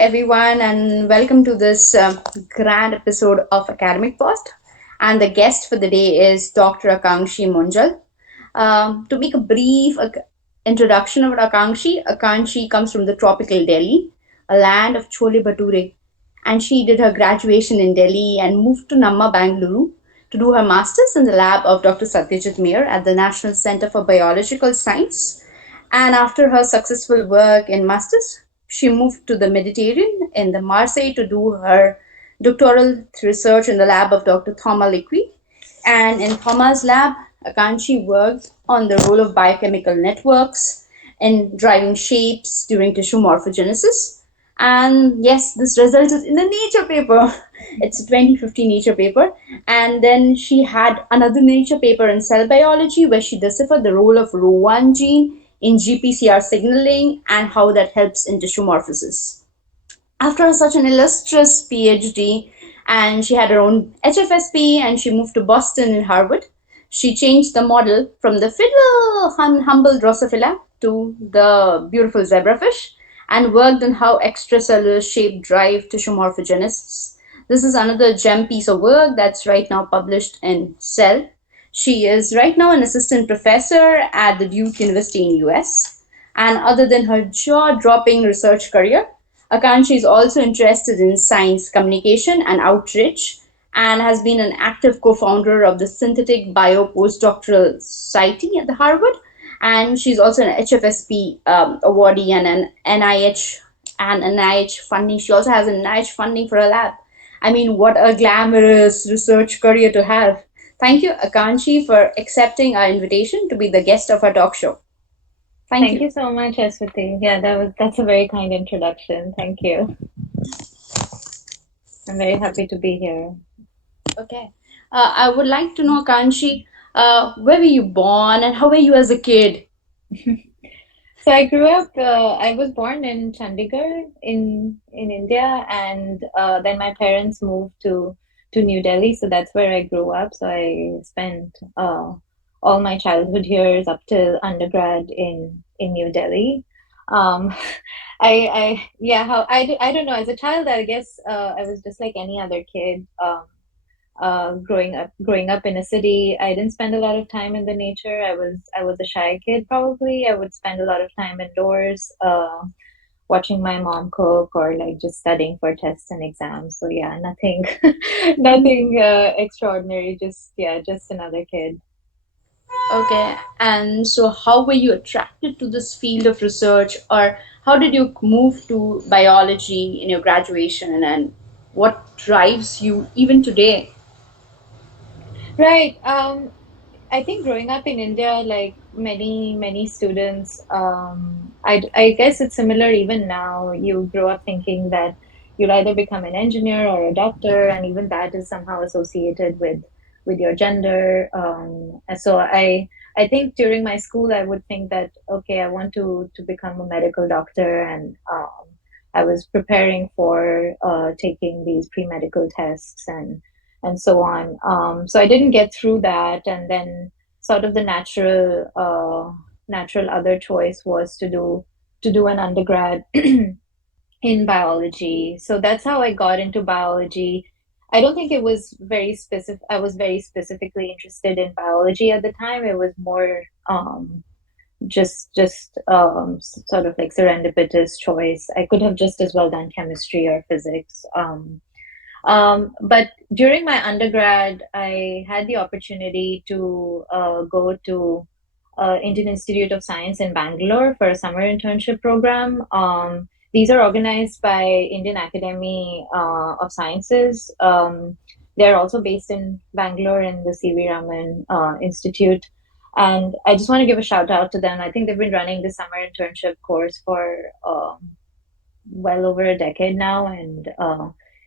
everyone, and welcome to this grand episode of Academic Post. And the guest for the day is Dr. Akankshi Munjal. To make a brief introduction about Akankshi, Akankshi comes from the tropical Delhi, a land of chole bhature, and she did her graduation in Delhi and moved to Namma, Bangalore to do her master's in the lab of Dr. Satyajit Mir at the National Center for Biological Science. And after her successful work in masters, she moved to the Mediterranean in the Marseille to do her doctoral research in the lab of Dr. Thomas Lequi. And in Thomas' lab, Akanshi worked on the role of biochemical networks in driving shapes during tissue morphogenesis. And yes, this resulted in a Nature paper. It's a 2015 Nature paper. And then she had another Nature paper in cell biology where she deciphered the role of RO1 gene in GPCR signaling and how that helps in tissue morphosis. After such an illustrious PhD, and she had her own HFSP, and she moved to Boston and Harvard. She changed the model from the fiddle humble Drosophila to the beautiful zebrafish and worked on how extracellular shape drive tissue morphogenesis. This is another gem piece of work that's right now published in Cell. She is right now an assistant professor at the Duke University in US. And other than her jaw-dropping research career, Akanshi is also interested in science communication and outreach and has been an active co-founder of the Synthetic Bio Postdoctoral Society at the Harvard. And she's also an HFSP awardee and an NIH funding. She also has an NIH funding for her lab. I mean, what a glamorous research career to have. Thank you, Akanshi, for accepting our invitation to be the guest of our talk show. Thank Thank you. you so much, Shaswati. Yeah, that's a very kind introduction. Thank you. I'm very happy to be here. Okay. I would like to know, Akanshi, where were you born and how were you as a kid? So I grew up, I was born in Chandigarh in India, and then my parents moved to New Delhi, so that's where I grew up. So I spent all my childhood years up till undergrad in New Delhi. Um, yeah, I don't know. As a child, I guess I was just like any other kid. Growing up in a city, I didn't spend a lot of time in the nature. I was a shy kid probably. I would spend a lot of time indoors, watching my mom cook or like just studying for tests and exams. So yeah, nothing nothing extraordinary. Just yeah, just another kid. Okay. And so, how were you attracted to this field of research, or how did you move to biology in your graduation, and what drives you even today? Right. I think growing up in India, like many students, I guess it's similar even now. You grow up thinking that you'll either become an engineer or a doctor, and even that is somehow associated with your gender. And so I think during my school, I would think that okay, I want to become a medical doctor, and I was preparing for taking these pre-medical tests and so on. So I didn't get through that, and then sort of the natural other choice was to do an undergrad in biology. So that's how I got into biology. I don't think it was very specific. I was very specifically interested in biology at the time. It was more just sort of like serendipitous choice. I could have just as well done chemistry or physics. But during my undergrad, I had the opportunity to go to Indian Institute of Science in Bangalore for a summer internship program. These are organized by Indian Academy of Sciences. They're also based in Bangalore in the C.V. Raman Institute. And I just want to give a shout out to them. I think they've been running the summer internship course for well over a decade now, and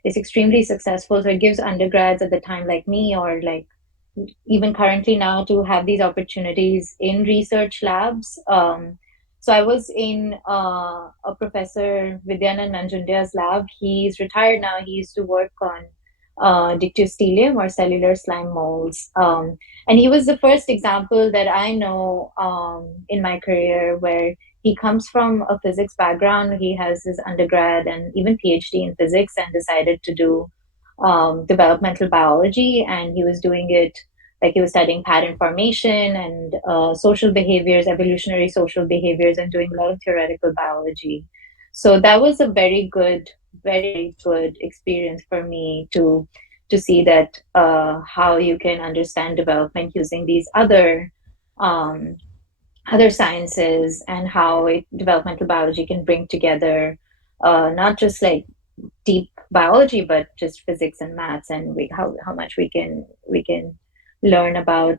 is extremely successful. So it gives undergrads at the time like me, or like even currently now, to have these opportunities in research labs. So I was in a professor Vidyanand Nanjundia's lab. He's retired now. He used to work on dictyostelium or cellular slime molds. And he was the first example that I know in my career where he comes from a physics background. He has his undergrad and even PhD in physics, and decided to do developmental biology. And he was doing it like he was studying pattern formation and social behaviors, evolutionary social behaviors, and doing a lot of theoretical biology. So that was a very good experience for me to see that how you can understand development using these um, other sciences, and how developmental biology can bring together not just like deep biology, but just physics and maths, and how much we can learn about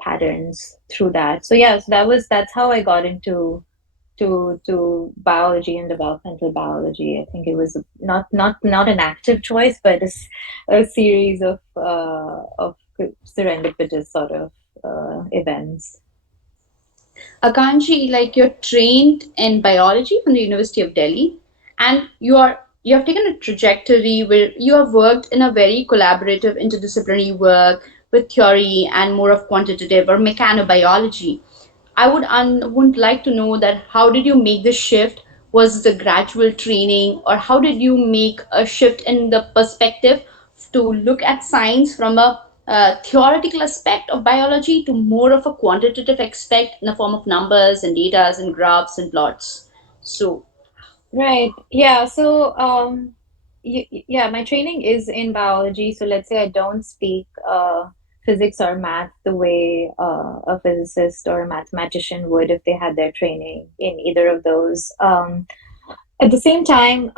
patterns through that. So yeah, so that's how I got into to biology and developmental biology. I think it was not an active choice, but a series of serendipitous sort of events. Akanshi, like you're trained in biology from the University of Delhi, and you have taken a trajectory where you have worked in a very collaborative interdisciplinary work with theory and more of quantitative or mechanobiology. Would like to know that how did you make the shift? Was it a gradual training, or how did you make a shift in the perspective to look at science from a theoretical aspect of biology to more of a quantitative aspect in the form of numbers and data and graphs and plots? So, Right. Yeah. So, yeah, my training is in biology. So let's say I don't speak physics or math the way a physicist or a mathematician would if they had their training in either of those. At the same time,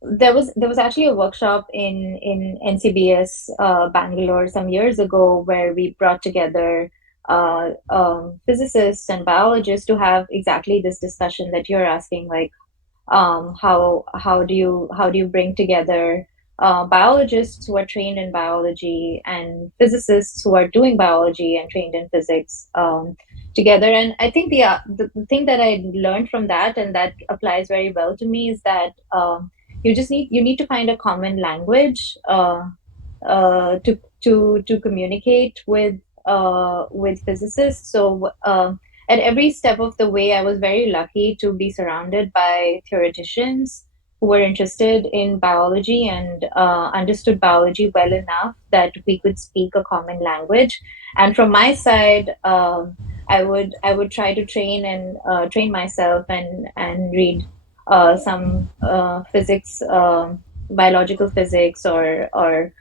there was actually a workshop in NCBS Bangalore some years ago where we brought together physicists and biologists to have exactly this discussion that you're asking, like how do you bring together biologists who are trained in biology and physicists who are doing biology and trained in physics together. And I think the thing that I learned from that, and that applies very well to me, is that you need to find a common language to communicate with physicists. So at every step of the way, I was very lucky to be surrounded by theoreticians who were interested in biology and understood biology well enough that we could speak a common language. And from my side, I would try to train myself and read some physics, biological physics, or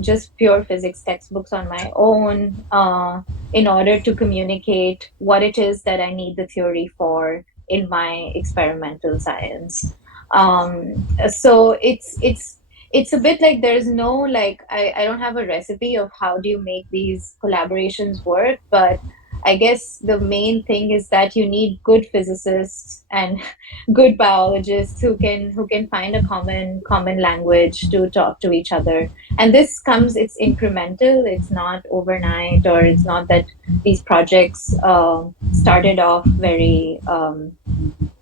just pure physics textbooks on my own, in order to communicate what it is that I need the theory for in my experimental science. So it's a bit like there's no, like, I don't have a recipe of how do you make these collaborations work, but I guess the main thing is that you need good physicists and good biologists who can find a common language to talk to each other. And this comes, it's incremental, it's not overnight, or it's not that these projects started off very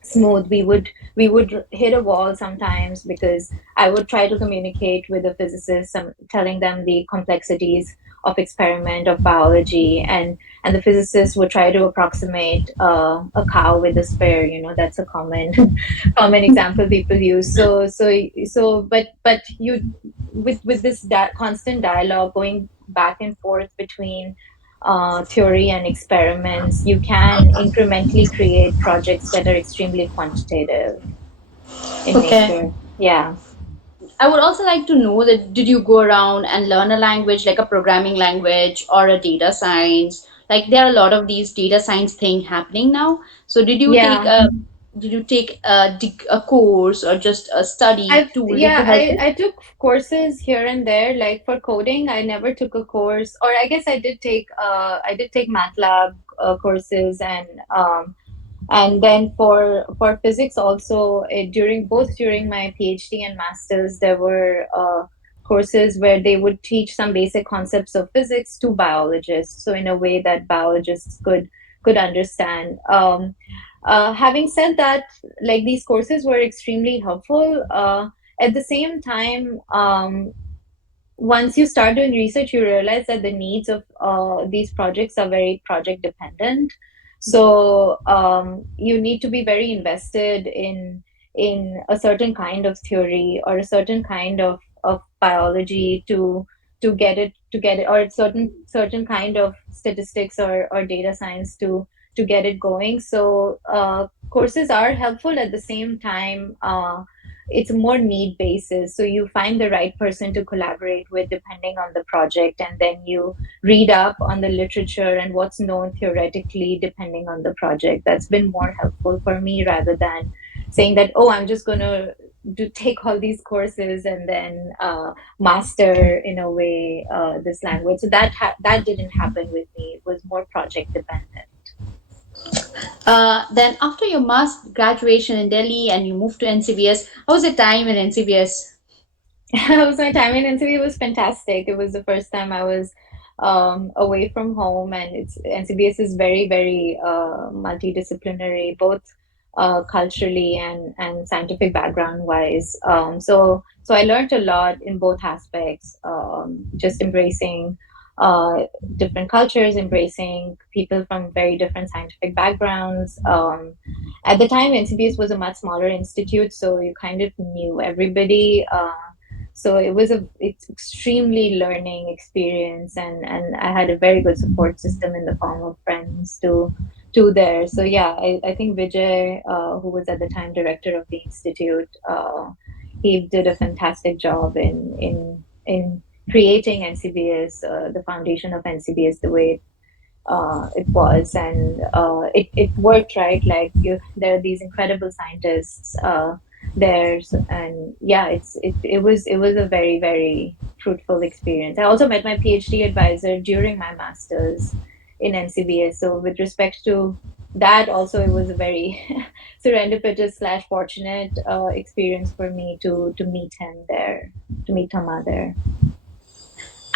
smooth. We would hit a wall sometimes because I would try to communicate with a physicist, telling them the complexities of experiment of biology, and the physicist would try to approximate a cow with a spear. That's a common common example people use. But you, with this constant dialogue going back and forth between theory and experiments, you can incrementally create projects that are extremely quantitative in okay. nature. Yeah. I would also like to know that did you go around and learn a language like a programming language or a data science? Like there are a lot of these data science thing happening now. So Yeah. did you take a course or just a study I've tool yeah, to help I you? I took courses here and there. Like for coding, I never took a course, or I guess I did take MATLAB courses, and then for physics also, during my PhD and masters, there were courses where they would teach some basic concepts of physics to biologists, so in a way that biologists could understand. Having said that, like, these courses were extremely helpful. At the same time, once you start doing research, you realize that the needs of these projects are very project dependent. So you need to be very invested in a certain kind of theory or a certain kind of biology to get it or certain kind of statistics or data science to get it going. So courses are helpful. At the same time, it's a more need basis. So you find the right person to collaborate with depending on the project, and then you read up on the literature and what's known theoretically depending on the project. That's been more helpful for me rather than saying that, oh, I'm just going to take all these courses and then master in a way this language. So that didn't happen with me. It was more project dependent. Then after your mass graduation in Delhi and you moved to NCBS, how was your time in NCBS? It was my time in NCB. It was fantastic. It was the first time I was away from home, and it's NCBS is very, very multidisciplinary, both culturally and scientific background wise. So I learned a lot in both aspects. Just embracing uh, different cultures, embracing people from very different scientific backgrounds. At the time, NCBS was a much smaller institute, so you kind of knew everybody. So it's extremely learning experience, and I had a very good support system in the form of friends to there. So yeah, I think Vijay, who was at the time director of the institute, he did a fantastic job in creating NCBS, the foundation of NCBS, the way it was, and it worked, right. Like there are these incredible scientists and yeah, it was a very, very fruitful experience. I also met my PhD advisor during my masters in NCBS. So with respect to that, also it was a very serendipitous slash fortunate experience for me to meet him there, to meet Tama there.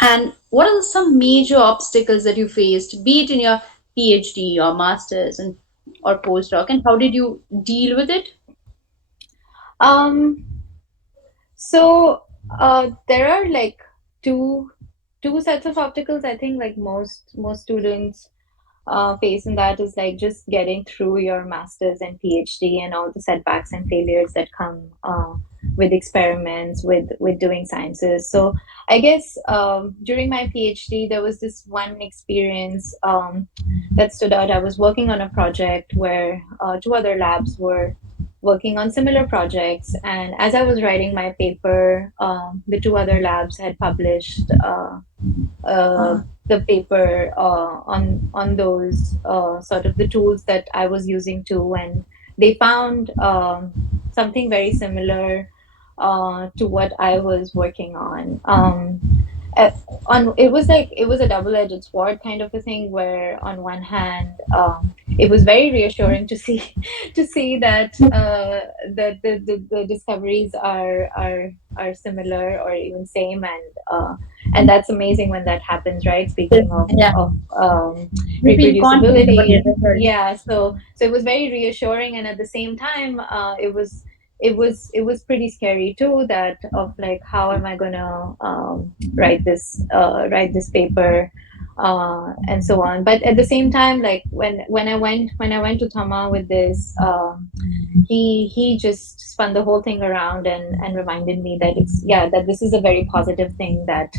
And what are some major obstacles that you faced, be it in your PhD or masters and or postdoc, and how did you deal with it? Um, So there are like two two sets of obstacles. I think like most students face, and that is like just getting through your master's and PhD and all the setbacks and failures that come with experiments with doing sciences. So I guess during my PhD there was this one experience that stood out. I was working on a project where two other labs were working on similar projects. And as I was writing my paper, the two other labs had published uh, the paper on those sort of the tools that I was using too, and they found something very similar to what I was working on. Uh, it was like it was a double-edged sword kind of a thing, where on one hand it was very reassuring to see to see that the discoveries are similar or even same, and that's amazing when that happens, right? Speaking Yeah, of you feel confident about your reproducibility, result. yeah. So it was very reassuring, and at the same time, it was pretty scary too. That of like, how am I gonna write this paper, and so on. But at the same time, like when I went to Thama with this, he just spun the whole thing around and reminded me that it's yeah, that this is a very positive thing, that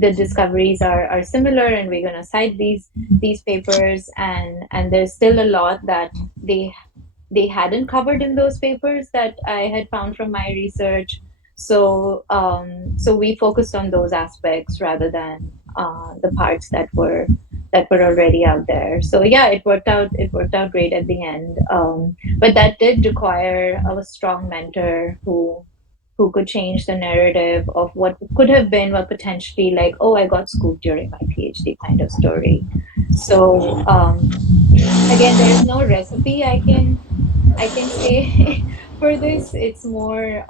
the discoveries are similar, and we're going to cite these papers, and there's still a lot that they hadn't covered in those papers that I had found from my research. So we focused on those aspects rather than the parts that were already out there. So yeah, it worked out great at the end. But that did require a strong mentor who could change the narrative of what could have been, what potentially like, oh, I got scooped during my PhD kind of story. So again, there is no recipe I can say for this. It's more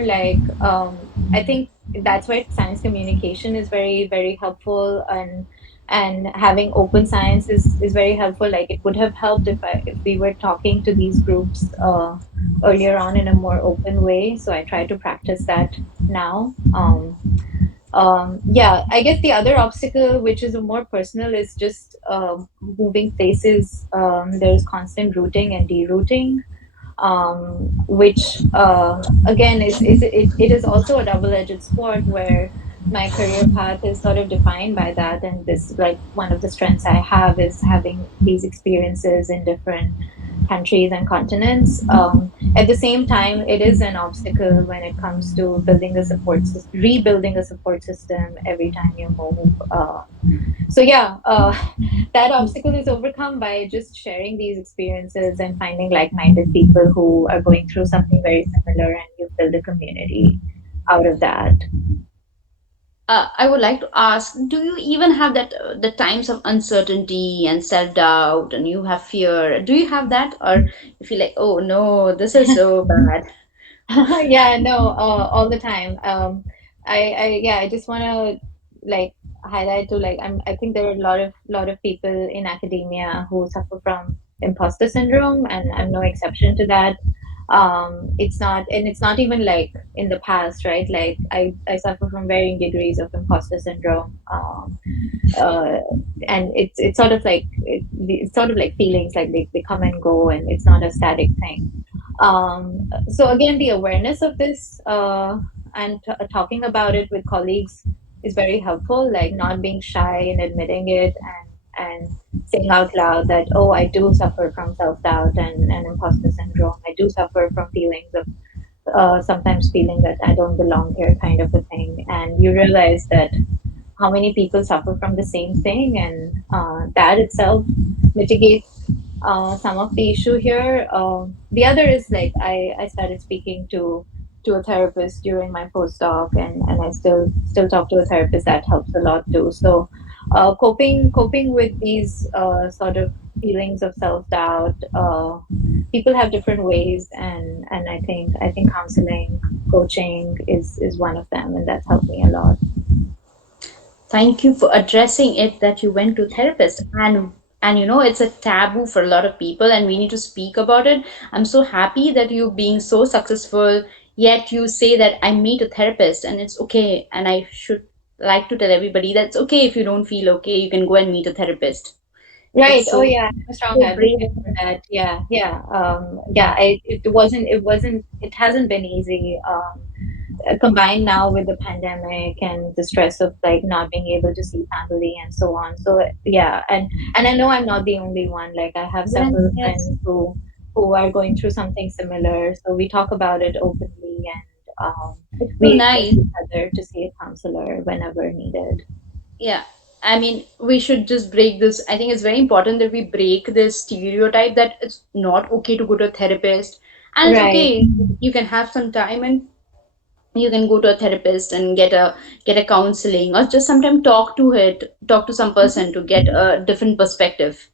like, I think that's why science communication is very, very helpful, and having open science is very helpful. Like it would have helped if we were talking to these groups earlier on in a more open way. So I try to practice that now. Yeah, I guess the other obstacle, which is more personal, is just moving places. There's constant routing and derouting, which again it is also a double-edged sword where my career path is sort of defined by that. And this, like, one of the strengths I have is having these experiences in different countries and continents. At the same time, it is an obstacle when it comes to building a rebuilding a support system every time you move. So yeah, that obstacle is overcome by just sharing these experiences and finding like-minded people who are going through something very similar, and you build a community out of that. I would like to ask, do you even have that the times of uncertainty and self-doubt and you have fear? Do you have that? Or you feel like, oh no, this is so bad? Yeah, no, all the time. Yeah, I just want to, like, highlight to, like, I think there are a lot of people in academia who suffer from imposter syndrome, and I'm no exception to that. It's not even like in the past, right? Like, I suffer from varying degrees of imposter syndrome. Uh, and it's sort of like feelings, like they come and go, and it's not a static thing. So again, the awareness of this, and talking about it with colleagues is very helpful, like not being shy and admitting it, and saying out loud that, oh, I do suffer from self-doubt and imposter syndrome. I do suffer from feelings of sometimes feeling that I don't belong here, kind of a thing. And you realize that how many people suffer from the same thing, and that itself mitigates some of the issue here. The other is, like, I started speaking to a therapist during my postdoc, and I still talk to a therapist. That helps a lot too. So coping with these sort of feelings of self-doubt, people have different ways, and I think counseling, coaching is one of them, and that's helped me a lot. Thank you for addressing it that you went to therapist, and you know it's a taboo for a lot of people and we need to speak about it. I'm so happy that you being so successful, yet you say that I meet a therapist and it's okay, and I should like to tell everybody that's okay. If you don't feel okay, you can go and meet a therapist. Right. It's Oh, so yeah. I'm a strong so brave. advocate for that. Yeah. Yeah. Yeah. It hasn't been easy. Combined now with the pandemic and the stress of, like, not being able to see family and so on. So yeah. And I know I'm not the only one. Like, I have Yes, several yes. friends who are going through something similar. So we talk about it openly, and It's so we refer nice. each other to see a counselor whenever needed. Yeah, I mean, we should just break this. I think it's very important that we break this stereotype that it's not okay to go to a therapist. And it's Right. okay, you can have some time and you can go to a therapist and get a counseling or just sometimes talk to some person to get a different perspective.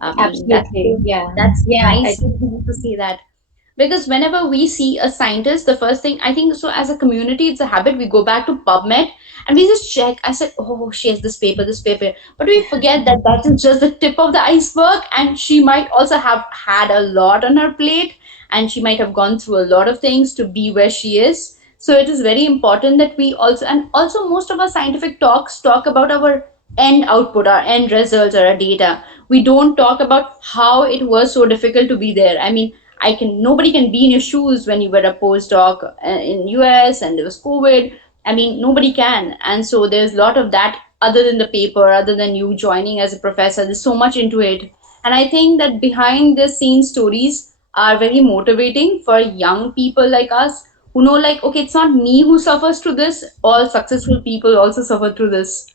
That's Absolutely. Yeah. that's Yeah. I nice to see that. Because whenever we see a scientist, the first thing I think so as a community, it's a habit. We go back to PubMed and we just check. I said, oh, she has this paper. But we forget that that is just the tip of the iceberg. And she might also have had a lot on her plate and she might have gone through a lot of things to be where she is. So it is very important that we also, and also most of our scientific talks talk about our end output, our end results, or our data. We don't talk about how it was so difficult to be there. I mean, nobody can be in your shoes when you were a postdoc in US and there was COVID. I mean, nobody can. And so there's a lot of that other than the paper, other than you joining as a professor. There's so much into it. And I think that behind the scenes stories are very motivating for young people like us who know, like, okay, it's not me who suffers through this. All successful people also suffer through this.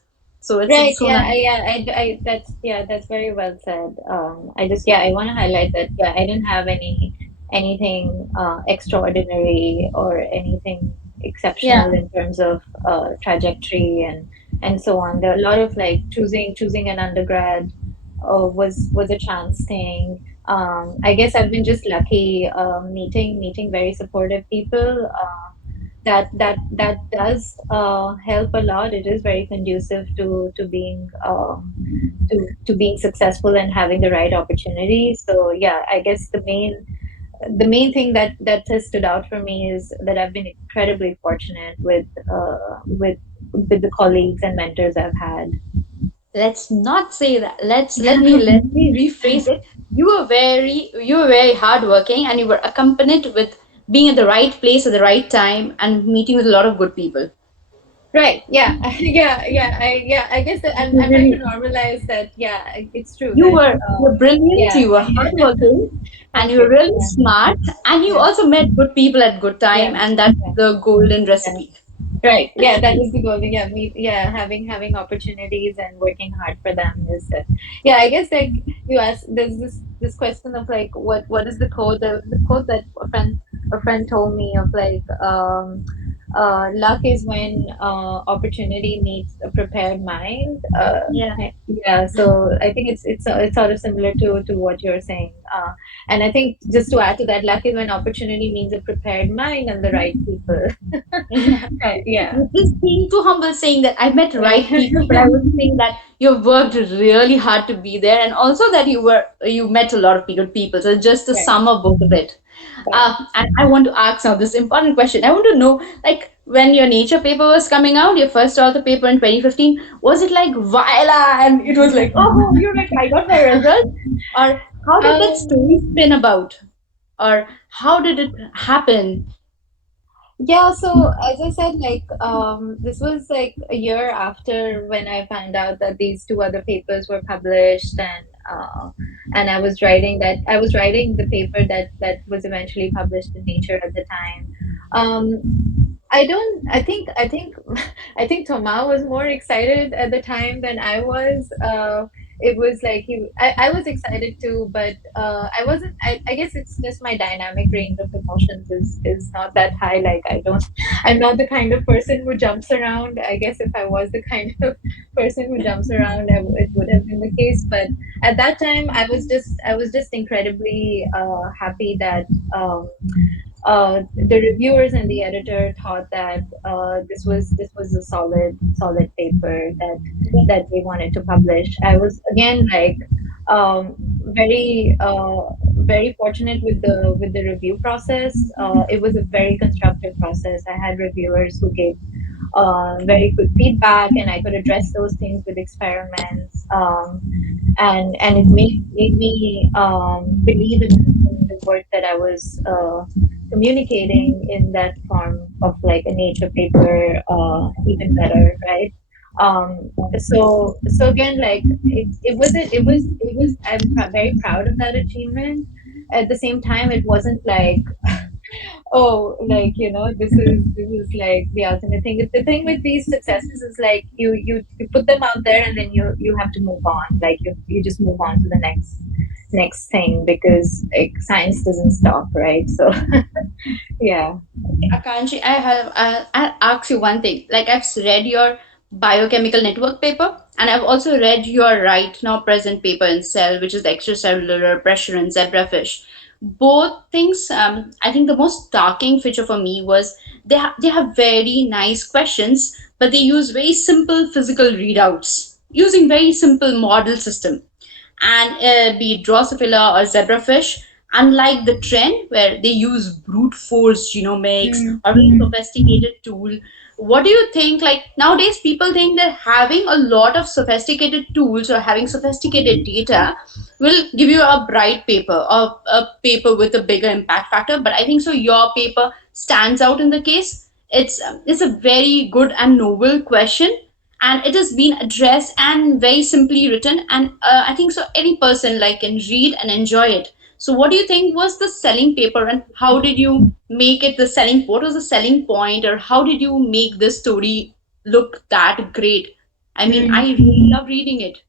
So Right. it's so Yeah. nice. That's very well said. I want to highlight that. Yeah, I didn't have anything extraordinary or anything Yeah. exceptional in terms of trajectory and so on. There are a lot of, like, choosing an undergrad was a chance thing. I guess I've been just lucky, meeting very supportive people. That does help a lot. It is very conducive to being successful and having the right opportunities. So yeah, I guess the main thing that has stood out for me is that I've been incredibly fortunate with with the colleagues and mentors I've had. Let's not say that. Let me rephrase it. You were very hardworking, and you were accompanied with being at the right place at the right time and meeting with a lot of good people. Right. Yeah. Yeah. I guess that You I'm trying to really, normalize that. Yeah, it's true you that. were brilliant. Yeah. You were hardworking, and Thank you were you. really Yeah. smart. And you Yeah. also met good people at good Yeah. time, and that's Yeah. the golden Yeah. recipe. Right. Yeah, that is the goal. Yeah, having opportunities and working hard for them is yeah, I guess like you asked there's this question of like what is the code the quote that a friend told me of like luck is when opportunity meets a prepared mind. Yeah. Yeah, so I think it's sort of similar to what you're saying. And I think just to add to that, luck is when opportunity means a prepared mind and the right people. Yeah. Just being too humble saying that I met right Right. people, but I would say that you've worked really hard to be there, and also that you met a lot of good people. So just the Right. sum of both of it. Right. And I want to ask now this important question. I want to know, like, when your nature paper was coming out, your first author paper in 2015, was it like voila, and it was like, oh, you're like, I got my result, or how did that story Um, spin about, or how did it happen? yeah, so as I said, like this was like a year after when I found out that these two other papers were published, and I was writing the paper that was eventually published in Nature at the time. Um, I don't. I think Thomas was more excited at the time than I was. It was like I was excited too, but I wasn't. I guess it's just my dynamic range of emotions is not that high. Like I don't. I'm not the kind of person who jumps around. I guess if I was the kind of person who jumps around, it would have been the case. But at that time, I was just incredibly happy that. The reviewers and the editor thought that this was a solid paper that they wanted to publish. I was again like um, very fortunate with the review process. It was a very constructive process. I had reviewers who gave very good feedback, and I could address those things with experiments. And it made me believe in the work that I was communicating in that form of like a nature paper even better, right? So again, like it was very proud of that achievement. At the same time, it wasn't like oh, like this is like the ultimate thing. The thing with these successes is like you put them out there and then you have to move on. Like you just move on to the next thing because like science doesn't stop, right? So yeah. Akanshi, I'll ask you one thing. Like I've read your biochemical network paper, and I've also read your right now present paper in Cell, which is the extracellular pressure in zebrafish. Both things, I think the most starking feature for me was they have very nice questions, but they use very simple physical readouts using very simple model system, and be it Drosophila or zebrafish, unlike the trend where they use brute force genomics Mm. or very sophisticated tool. What do you think? Like nowadays, people think that having a lot of sophisticated tools or having sophisticated data will give you a bright paper or a paper with a bigger impact factor. But I think so. Your paper stands out in the case. It's a very good and noble question, and it has been addressed and very simply written, and I think so any person like can read and enjoy it. So what do you think was the selling paper, and how did you make it the selling, what was the selling point, or how did you make this story look that great? I mean, I Mm. really love reading it.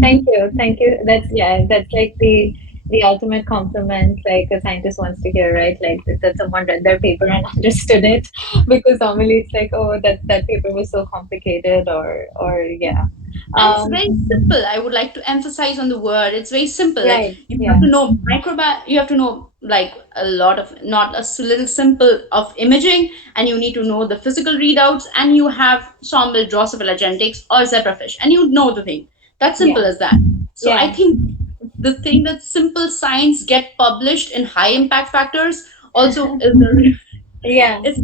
Thank you, thank you. That's like the ultimate compliment, like a scientist wants to hear, right? Like that someone read their paper and understood it, because normally it's like, oh, that paper was so complicated, or yeah. And it's Um, very simple. I would like to emphasize on the word. It's very simple. Like right, you have yeah, to know microbiome, you have to know like a lot of, not a little simple of imaging, and you need to know the physical readouts, and you have Sombel, Drosophila genetics, or zebrafish, and you know the thing. That's simple yeah, as that. So I yeah, think the thing that simple science get published in high impact factors also is the yeah. is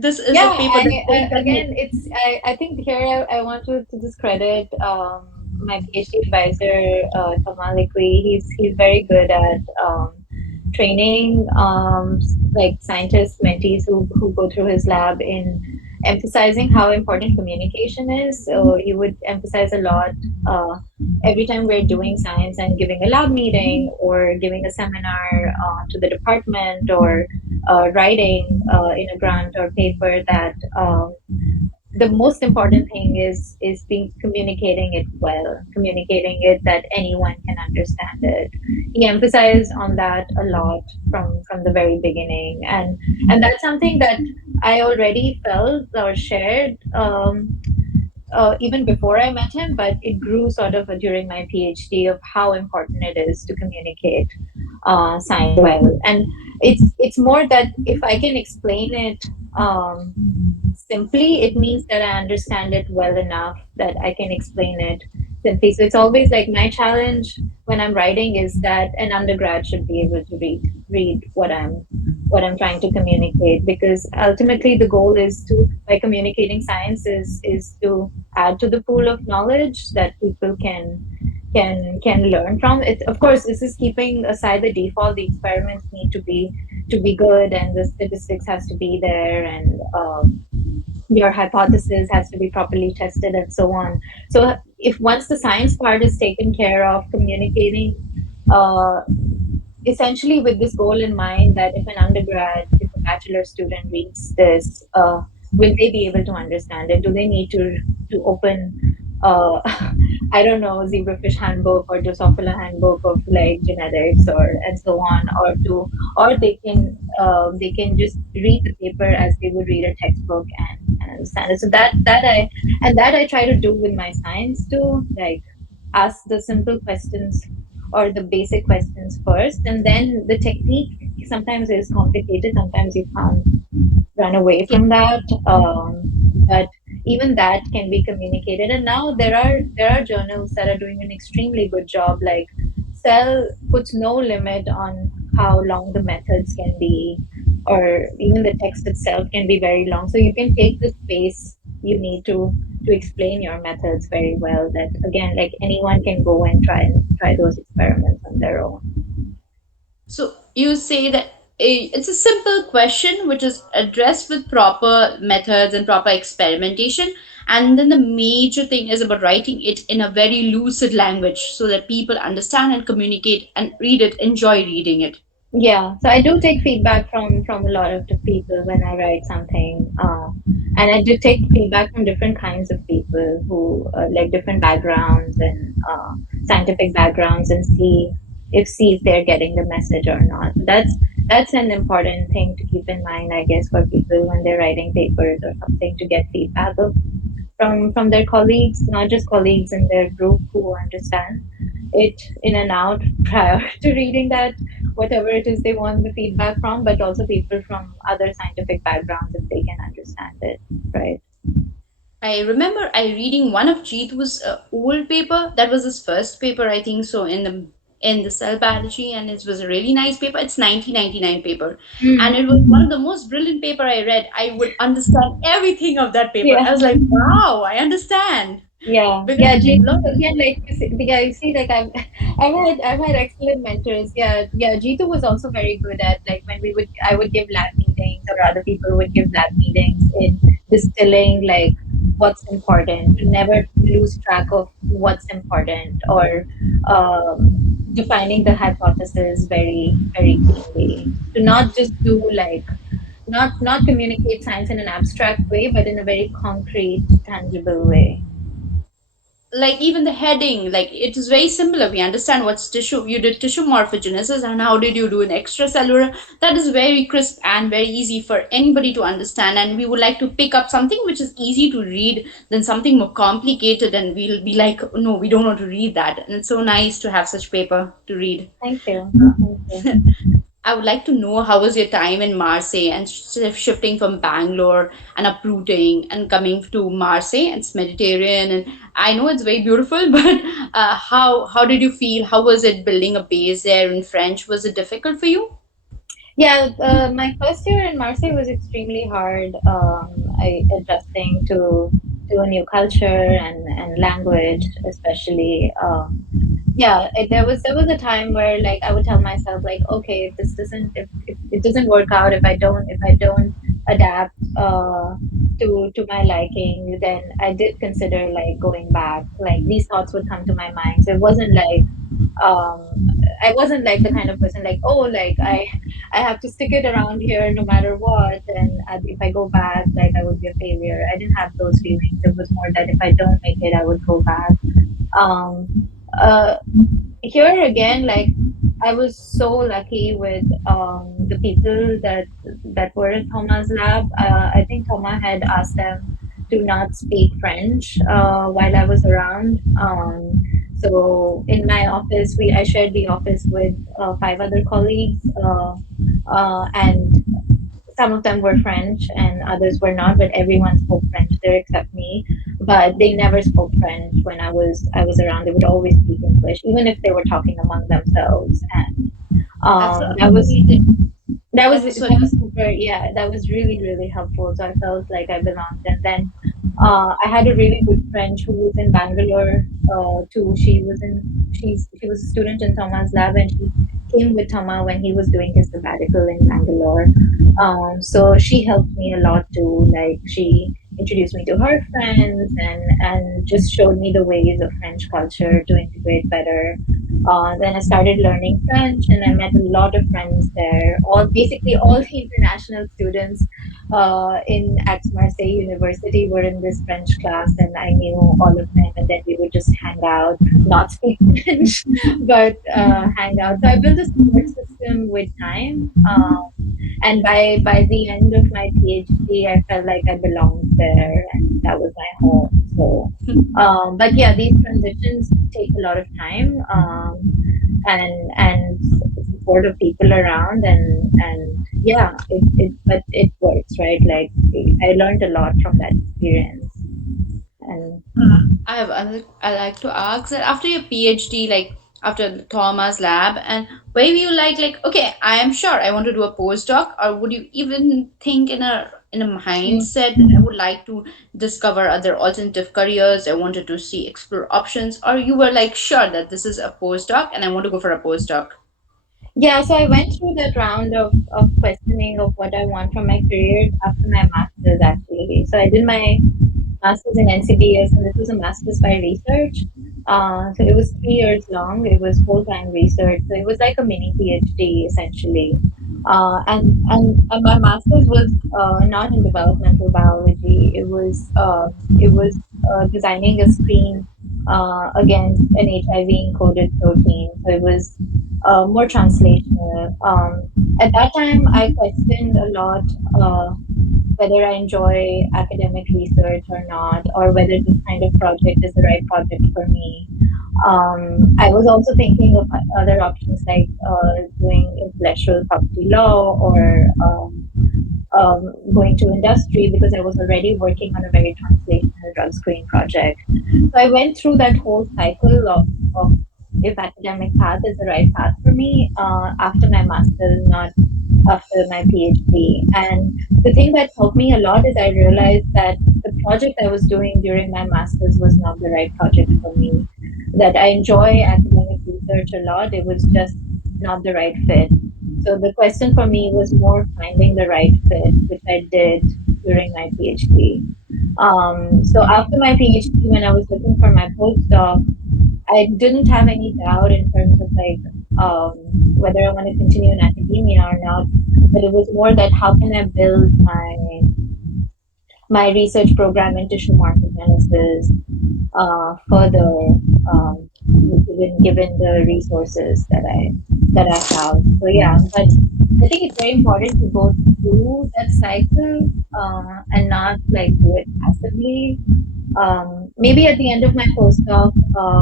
This is a Yeah, paper that says I that again, I think here I want to discredit my PhD advisor, Kamal Liqui. He's very good at training like scientists, mentees who go through his lab in emphasizing how important communication is. So he would emphasize a lot uh, every time we're doing science and giving a lab meeting or giving a seminar to the department or writing in a grant or paper that the most important thing is being communicating it well, communicating it that anyone can understand it. He emphasized on that a lot from the very beginning, and that's something that I already felt or shared even before I met him, but it grew sort of during my PhD of how important it is to communicate science well. And it's more that if I can explain it simply, it means that I understand it well enough that I can explain it simply. So it's always like my challenge when I'm writing is that an undergrad should be able to read what I'm trying to communicate, because ultimately the goal is to, by communicating science, is to add to the pool of knowledge that people can learn from it. Of course, this is keeping aside the default. The experiments need to be good, and the statistics has to be there, and your hypothesis has to be properly tested, and so on. So if once the science part is taken care of, communicating uh, essentially with this goal in mind, that if an undergrad, if a bachelor student reads this, will they be able to understand it? Do they need to open, uh, I don't know, zebrafish handbook or Drosophila handbook of like genetics or and so on, or to, or they can just read the paper as they would read a textbook and understand it. So that I try to do with my science too, like ask the simple questions or the basic questions first, and then the technique sometimes is complicated, sometimes you can't run away from that, but even that can be communicated. And now there are journals that are doing an extremely good job, like Cell puts no limit on how long the methods can be, or even the text itself can be very long, so you can take the space you need to explain your methods very well, that again, like anyone can go and try those experiments on their own. So you say that it's a simple question which is addressed with proper methods and proper experimentation. And then the major thing is about writing it in a very lucid language so that people understand and communicate and read it, enjoy reading it. Yeah, so I do take feedback from a lot of the people when I write something, and I do take feedback from different kinds of people who like different backgrounds and scientific backgrounds, and see if they're getting the message or not. That's an important thing to keep in mind, I guess, for people when they're writing papers or something, to get feedback from their colleagues, not just colleagues in their group who understand it in and out prior to reading that whatever it is they want the feedback from, but also people from other scientific backgrounds if they can understand it, right? I remember I reading one of Jeetu's old paper. That was his first paper, I think so, in the cell biology, and it was a really nice paper. It's 1999 paper, and Mm. it was one of the most brilliant paper I read. I would understand everything of that paper. Yeah. I was like, wow, I understand Yeah, because yeah, a Jitu lot of again, like you see, yeah, you see, like I've had excellent mentors. Yeah, yeah, Jitu was also very good at, like, when I would give lab meetings, or other people would give lab meetings, in distilling like what's important, to never lose track of what's important, or defining the hypothesis very very cleanly, to not just do like, not communicate science in an abstract way, but in a very concrete, tangible way. like even the heading, like it is very similar. We understand what's tissue. You did tissue morphogenesis, and how did you do an extracellular? That is very crisp and very easy for anybody to understand. And we would like to pick up something which is easy to read than something more complicated, and we'll be like, no, we don't want to read that. And it's so nice to have such paper to read. Thank you. Thank you. I would like to know how was your time in Marseille and shifting from Bangalore and uprooting and coming to Marseille. It's Mediterranean, and I know it's very beautiful, but how did you feel? How was it building a base there in French? Was it difficult for you? Yeah, my first year in Marseille was extremely hard. I adjusting to a new culture and language, especially. Yeah, there was a time where like I would tell myself like, okay, if this doesn't if it doesn't work out, if I don't adapt to my liking, then I did consider like going back. Like these thoughts would come to my mind. So it wasn't like um I wasn't like the kind of person like, oh, like I have to stick it around here no matter what, and if I go back, like I would be a failure. I didn't have those feelings. It was more that if I don't make it, I would go back. Um, uh, Here again, like I was so lucky with the people that were in Thomas lab. I think Thomas had asked them to not speak French while I was around. So in my office, we I shared the office with five other colleagues, and some of them were French and others were not, but everyone spoke French there except me. But they never spoke French when I was around. They would always speak English, even if they were talking among themselves. And That's that was amazing. that was That was so that was super, yeah, that was really, really helpful. So I felt like I belonged. And then I had a really good friend who was in Bangalore too. She was a student in Thomas lab, and she came with Thomas when he was doing his sabbatical in Bangalore. So she helped me a lot too. Like she introduced me to her friends and just showed me the ways of French culture to integrate better. Then I started learning French, and I met a lot of friends there. All the international students in at Marseille University were in this French class, and I knew all of them. And then we would just hang out, not speak French, but hang out. So I built a support system with time. And by the end of my PhD, I felt like I belonged there, and that was my home. So, but yeah, these transitions take a lot of time, and support of people around, and yeah, but it works, right? Like I learned a lot from that experience, and I like to ask that after your PhD, like after Thomas lab, and where you like, okay, I am sure I want to do a postdoc, or would you even think in a mindset that I would like to discover other alternative careers, I wanted to see explore options, or you were like sure that this is a postdoc and I want to go for a postdoc? yeah, so I went through that round of questioning of what I want from my career after my master's actually. So I did my master's in NCBS, and this was a master's by research. So it was 3 years long. It was full time research. So it was like a mini PhD essentially. And my master's was not in developmental biology. It was designing a screen against an HIV encoded protein. So it was more translational. At that time, I questioned a lot. Whether I enjoy academic research or not, or whether this kind of project is the right project for me. I was also thinking of other options like doing intellectual property law or going to industry because I was already working on a very translational drug screen project. So I went through that whole cycle of if academic path is the right path for me after my master's, not after my PhD. And the thing that helped me a lot is I realized that the project I was doing during my master's was not the right project for me. That I enjoy academic research a lot, it was just not the right fit. So the question for me was more finding the right fit, which I did during my PhD. So after my PhD, when I was looking for my postdoc, I didn't have any doubt in terms of like whether I want to continue in academia or not. But it was more that how can I build my research program in tissue morphogenesis further, given the resources that I have. So yeah, but I think it's very important to go through that cycle and not like do it passively. Maybe at the end of my postdoc,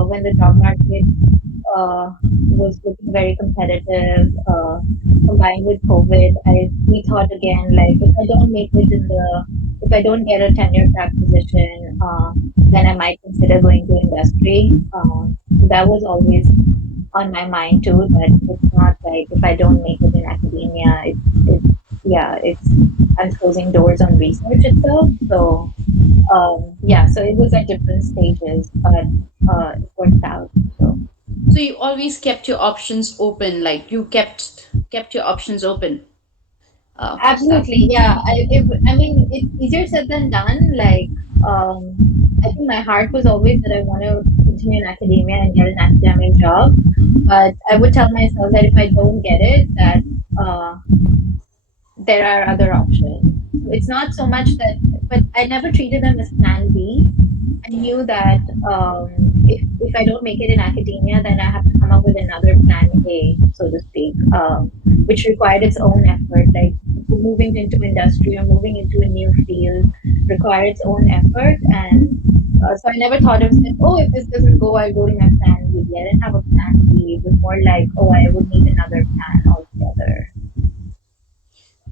when the job market was looking very competitive, combined with COVID, I we thought again like if I don't get a tenure track position, then I might consider going to industry. So that was always on my mind too, that it's not like if I don't make it in academia, it's yeah, it's I'm closing doors on research itself. So yeah, so it was at different stages, but it worked out. So So you always kept your options open, like you kept your options open. That absolutely, yeah. I mean, it's easier said than done. Like, I think my heart was always that I want to continue in academia and get an academic job. But I would tell myself that if I don't get it, that there are other options. So it's not so much that, but I never treated them as plan B. I knew that if I don't make it in academia, then I have to come up with another plan A, so to speak, which required its own effort. Like moving into industry or moving into a new field required its own effort, and so I never thought of saying, oh, if this doesn't go, I'll go to my plan B. I didn't have a plan B. It was more like, oh, I would need another plan altogether.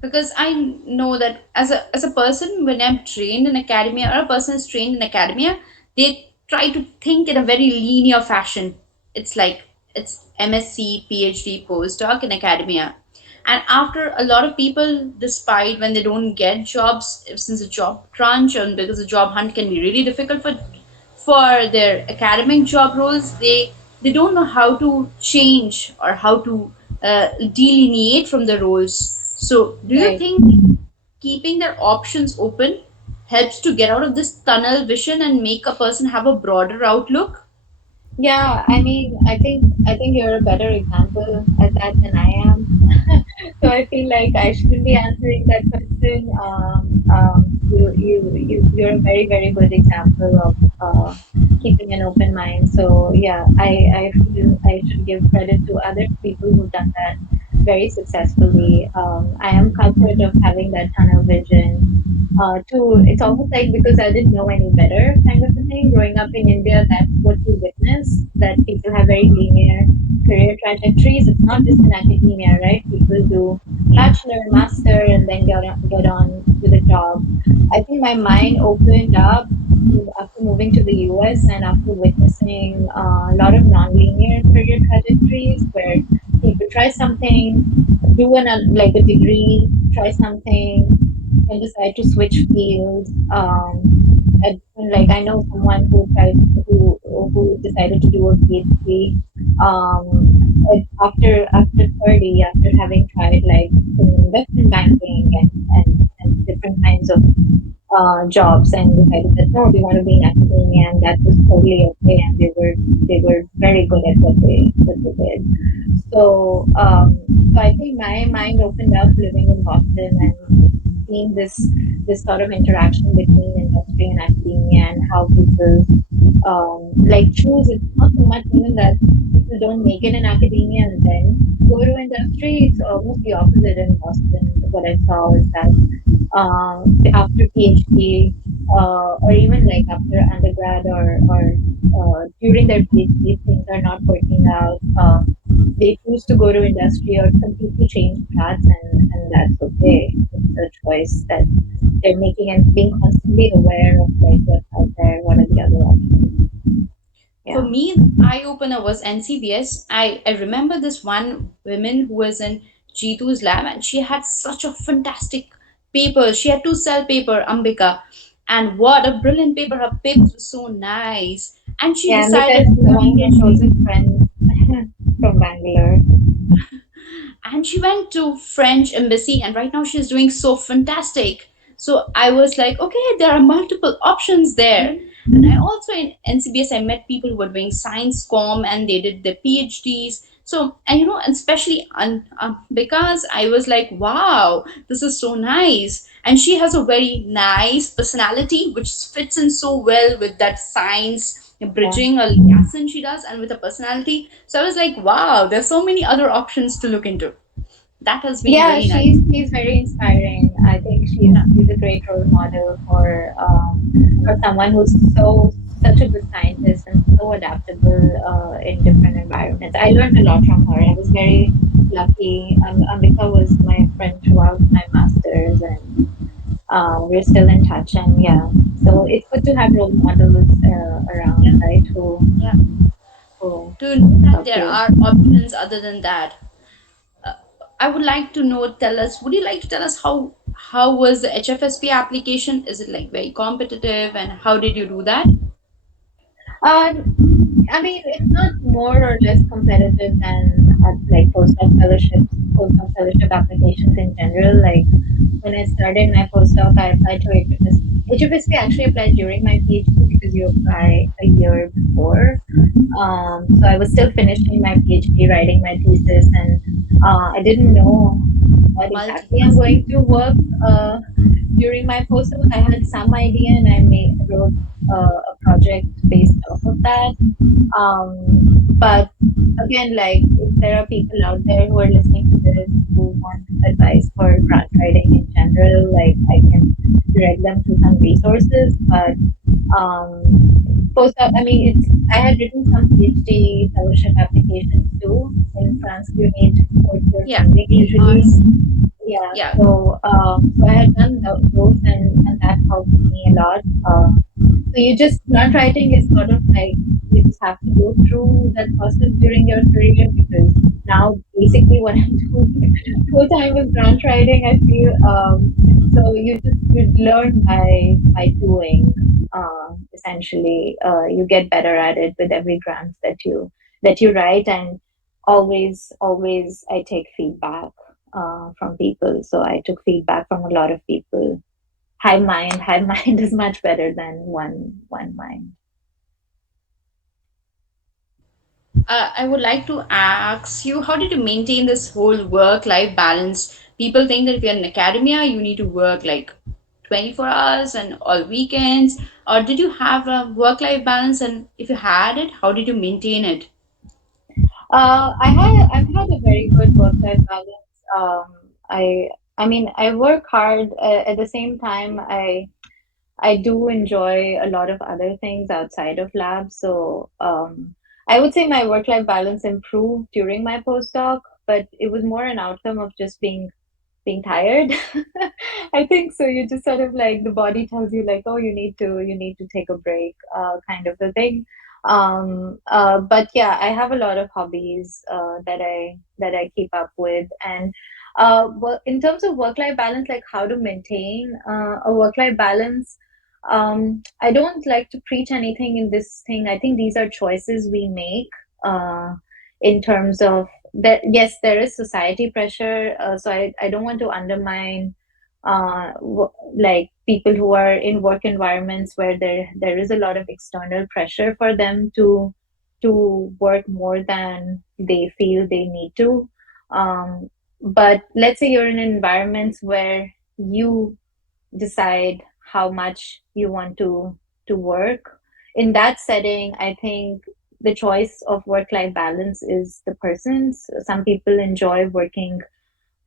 because I know that as a person, when I'm trained in academia or a person is trained in academia, they try to think in a very linear fashion. It's like it's MSc, PhD, postdoc in academia. And after a lot of people, despite when they don't get jobs, since the job crunch and because the job hunt can be really difficult for their academic job roles, they don't know how to change or how to delineate from the roles. So do you Right. think keeping their options open helps to get out of this tunnel vision and make a person have a broader outlook? Yeah, I mean, I think you're a better example at that than I am. So I feel like I shouldn't be answering that question. You're a very, very good example of keeping an open mind. So yeah, I feel I should give credit to other people who've done that very successfully. I am culprit of having that tunnel vision. Too, it's almost like because I didn't know any better kind of a thing. Growing up in India, that's what you witness, that people have very linear career trajectories. It's not just in academia, right? People do bachelor, master, and then get on with a job. I think my mind opened up after moving to the US and after witnessing a lot of nonlinear career trajectories where people try something, do like a degree, try something, and decide to switch fields. Like I know someone who decided to do a PhD after 30, after having tried like investment banking and different kinds of jobs, and decided that no, we want to be in academia, and that was totally okay, and they were very good at what they did. So I think my mind opened up living in Boston and seeing this sort of interaction between industry and academia and how people like choose. It's not so much even that people don't make it in academia and then go to industry. It's almost the opposite in Boston. What I saw is that after PhD, or even like after undergrad or during their PhD, things are not working out. They choose to go to industry or completely change paths, and that's okay. It's a choice that they're making, and being constantly aware of like what's out there, what are the other options. For Yeah. me, the eye opener was NCBS. I remember this one woman who was in Jeetu's lab and she had such a fantastic paper. She had to sell paper, Ambika. And what a brilliant paper. Her papers were so nice. And she Yeah, because decided to the do a one of my closest PhD. friends from Bangalore. And she went to French embassy and right now she's doing so fantastic. So I was like, okay, there are multiple options there. And I also in NCBS I met people who were doing science com and they did their PhDs. So and and especially because I was like, wow, this is so nice. And she has a very nice personality which fits in so well with that science Yeah. bridging a liaison she does and with a personality. So I was like, wow, there's so many other options to look into. That has been Yeah, very nice. she's very inspiring. I think Yeah. she's a great role model for someone who's such a good scientist and so adaptable in different environments. I learned a lot from her. I was very lucky. Ambika was my friend throughout my masters, and we're still in touch. And yeah, so it's good to have role models around, Yeah. right? Who Yeah. Oh, to know that there okay. are options other than that. uh, I would like to know, tell us, would you like to tell us how was the HFSP application? Is it like very competitive, and how did you do that? Um, I mean, it's not more or less competitive than like postdoc fellowship applications in general. Like when I started my postdoc, I applied to HFSP. HFSP actually applied during my PhD because you apply a year before. So I was still finishing my PhD, writing my thesis, and I didn't know what exactly I'm going Multitasking. to work during my postdoc. I had some idea, and wrote a project based off of that. But again, like if there are people out there who are listening to this who want advice for grant writing in general, like I can direct them to some resources. But um, postdoc, I mean, it's I had written some PhD fellowship applications too. In France, you need fourth year Yeah. funding usually. Ours. Yeah, Yeah. so I had done those, and that helped me a lot. So you just grant writing is sort of like you just have to go through that process during your career because now basically what I'm doing full time is grant writing. I feel so you learn by doing. Essentially, you get better at it with every grant that you write, and always I take feedback from people. So I took feedback from a lot of people. Hive mind is much better than one mind. I would like to ask you, how did you maintain this whole work-life balance? People think that if you're in academia, you need to work like 24 hours and all weekends. Or did you have a work-life balance? And if you had it, how did you maintain it? I've had a very good work-life balance. I I mean I work hard at the same time. I do enjoy a lot of other things outside of labs. So I would say my work-life balance improved during my postdoc, but it was more an outcome of just being tired. I think so. You just sort of like the body tells you like, oh, you need to take a break, kind of a thing. But yeah, I have a lot of hobbies that I keep up with, and in terms of work-life balance, like how to maintain a work-life balance. I don't like to preach anything in this thing. I think these are choices we make in terms of that. Yes, there is society pressure, so I don't want to undermine like people who are in work environments where there is a lot of external pressure for them to work more than they feel they need to. Um, but let's say you're in environments where you decide how much you want to work. In that setting, I think the choice of work-life balance is the person's. Some people enjoy working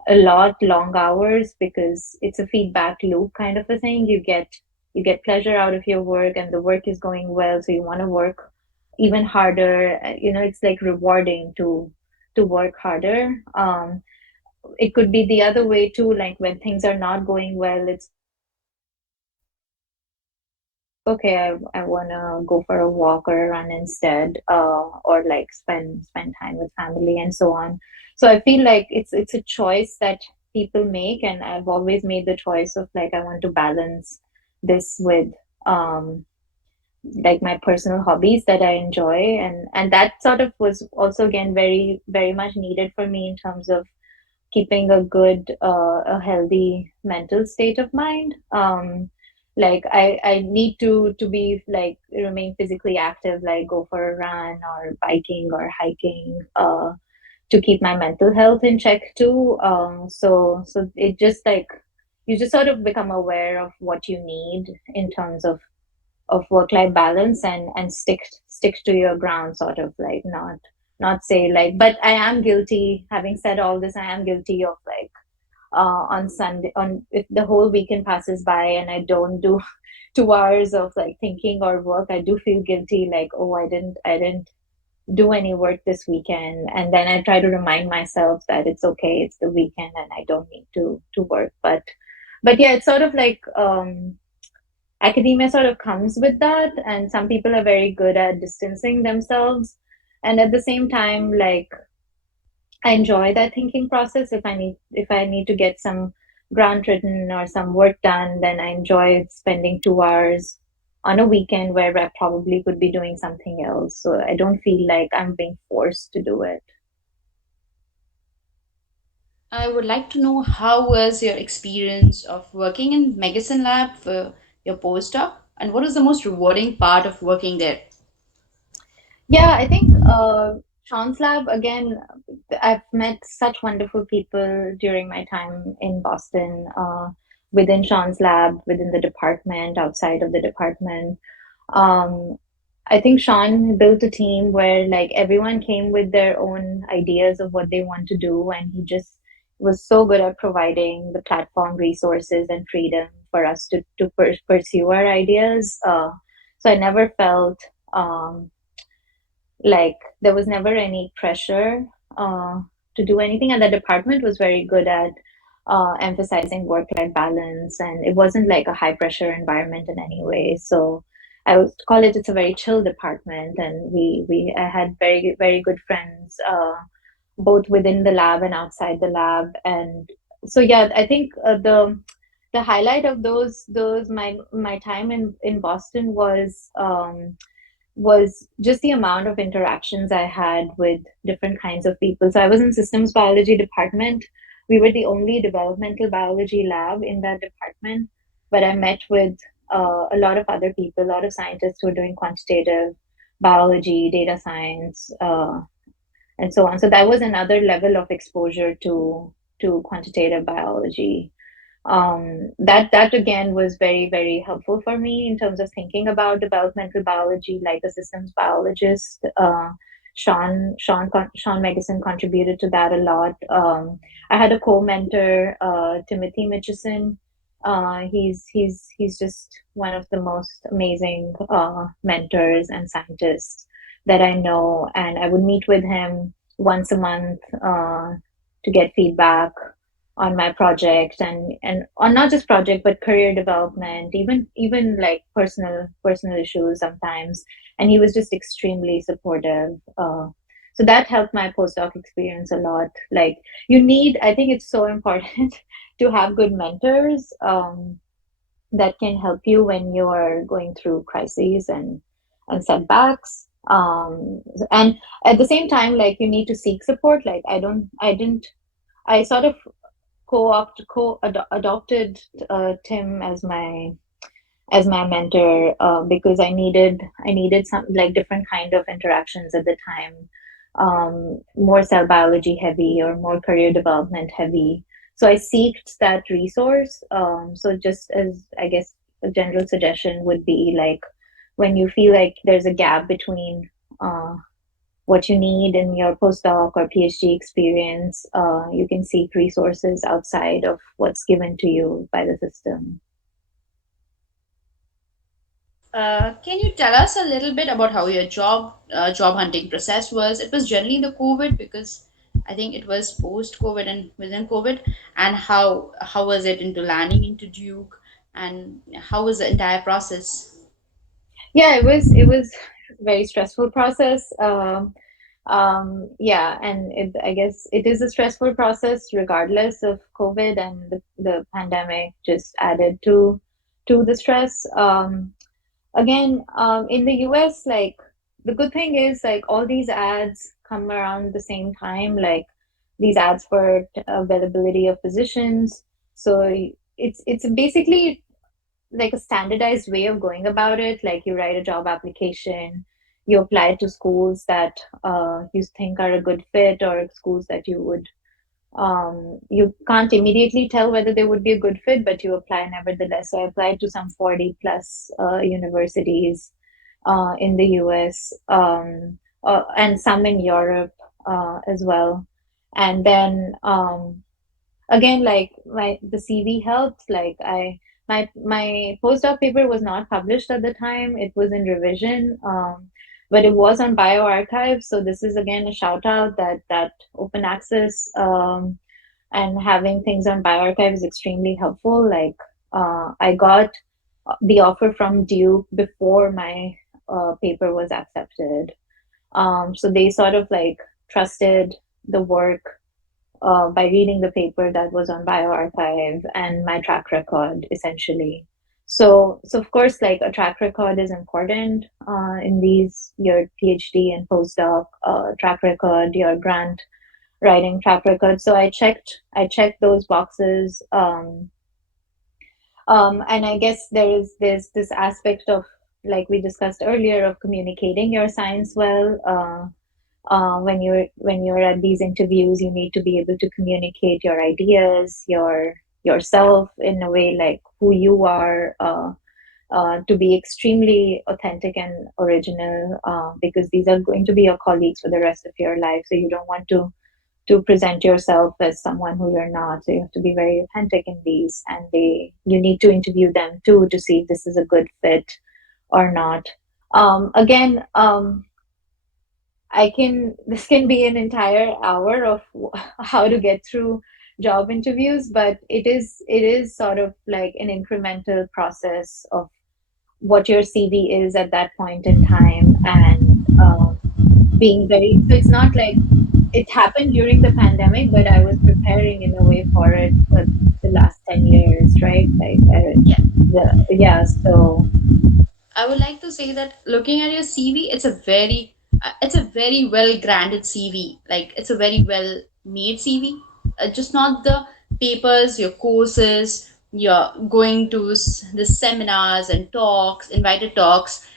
a lot long hours because it's a feedback loop kind of a thing. You get pleasure out of your work and the work is going well, so you want to work even harder. You know, it's like rewarding to work harder. It could be the other way too, like when things are not going well, it's like, okay, I wanna go for a walk or a run instead, or like spend time with family and so on. So I feel like it's a choice that people make, and I've always made the choice of like I want to balance this with um like my personal hobbies that I enjoy, and that sort of was also again very much needed for me in terms of keeping a good a healthy mental state of mind. Like I need to be like remain physically active, like go for a run or biking or hiking, to keep my mental health in check too. So it just like you just sort of become aware of what you need in terms of work life balance, and stick to your ground, sort of like not say like. But I am guilty, having said all this, I am guilty of like on Sunday, on if the whole weekend passes by and I don't do 2 hours of like thinking or work, I do feel guilty, like, oh, I didn't do any work this weekend. And then I try to remind myself that it's okay, it's the weekend and I don't need to work. But yeah, it's sort of like academia sort of comes with that, and some people are very good at distancing themselves, And at the same time, like I enjoy that thinking process. If I need to get some grant written or some work done, then I enjoy spending 2 hours on a weekend where I probably could be doing something else. So I don't feel like I'm being forced to do it. I would like to know how was your experience of working in medicine lab for your postdoc, and what was the most rewarding part of working there? Yeah, I think Sean's Lab, again, I've met such wonderful people during my time in Boston, within Sean's Lab, within the department, outside of the department. Um, I think Sean built a team where like everyone came with their own ideas of what they want to do, and he just was so good at providing the platform, resources, and freedom for us to pursue our ideas. So I never felt like there was never any pressure uh, to do anything, and the department was very good at emphasizing work-life balance, and it wasn't like a high-pressure environment in any way. So I would call it it's a very chill department, and we I had very good friends both within the lab and outside the lab, and so yeah, I think the highlight of those my time in Boston was just the amount of interactions I had with different kinds of people. So I was in systems biology department. We were the only developmental biology lab in that department, but I met with a lot of other people, a lot of scientists who are doing quantitative biology, data science, and so on. So that was another level of exposure to quantitative biology. That again was very helpful for me in terms of thinking about developmental biology, like a systems biologist. Sean Megison contributed to that a lot. I had a co-mentor, Timothy Mitchison. He's just one of the most amazing mentors and scientists that I know, and I would meet with him once a month to get feedback on my project, and on not just project but career development, even like personal issues sometimes, and he was just extremely supportive. So that helped my postdoc experience a lot. Like I think it's so important to have good mentors that can help you when you're going through crises and setbacks, and at the same time, like you need to seek support. Like I didn't I sort of adopted Tim as my mentor because I needed some like different kind of interactions at the time, more cell biology heavy or more career development heavy. So I seeked that resource. So just as I guess a general suggestion would be like when you feel like there's a gap between uh, what you need in your postdoc or PhD experience, you can seek resources outside of what's given to you by the system. Can you tell us a little bit about how your job hunting process was? It was generally the COVID because I think it was post COVID and within COVID, and how was it into landing into Duke, and how was the entire process? Yeah, it was a very stressful process. Yeah, and I guess it is a stressful process regardless of COVID, and the pandemic just added to the stress. Again, in the US, like the good thing is like all these ads come around the same time, like these ads for availability of positions. So it's basically like a standardized way of going about it. Like you write a job application, you apply to schools that you think are a good fit, or schools that you can't immediately tell whether they would be a good fit, but you apply nevertheless. So I applied to some 40 plus universities in the US, and some in Europe as well. And then again, like the CV helped. Like my postdoc paper was not published at the time; it was in revision. But it was on bioarchive, so this is again a shout out that open access and having things on bioarchive is extremely helpful. Like I got the offer from Duke before my paper was accepted. So they sort of like trusted the work by reading the paper that was on bioarchive and my track record essentially. So of course, like a track record is important in these your PhD and postdoc track record, your grant writing track record. So I checked those boxes. And I guess there's this aspect of, like we discussed earlier, of communicating your science well. When you're at these interviews, you need to be able to communicate your ideas, yourself in a way like who you are, to be extremely authentic and original, because these are going to be your colleagues for the rest of your life. So you don't want to present yourself as someone who you're not. So you have to be very authentic in these, and you need to interview them too to see if this is a good fit or not. Again, this can be an entire hour of how to get through job interviews, but it is sort of like an incremental process of what your CV is at that point in time, and being very, so it's not like it happened during the pandemic, but I was preparing in a way for it for the last 10 years, right? Like, Yeah. yeah, so. I would like to say that looking at your CV, it's a very well granted CV. Like it's a very well made CV. Just not the papers, your courses, you're going to the seminars and talks, invited talks,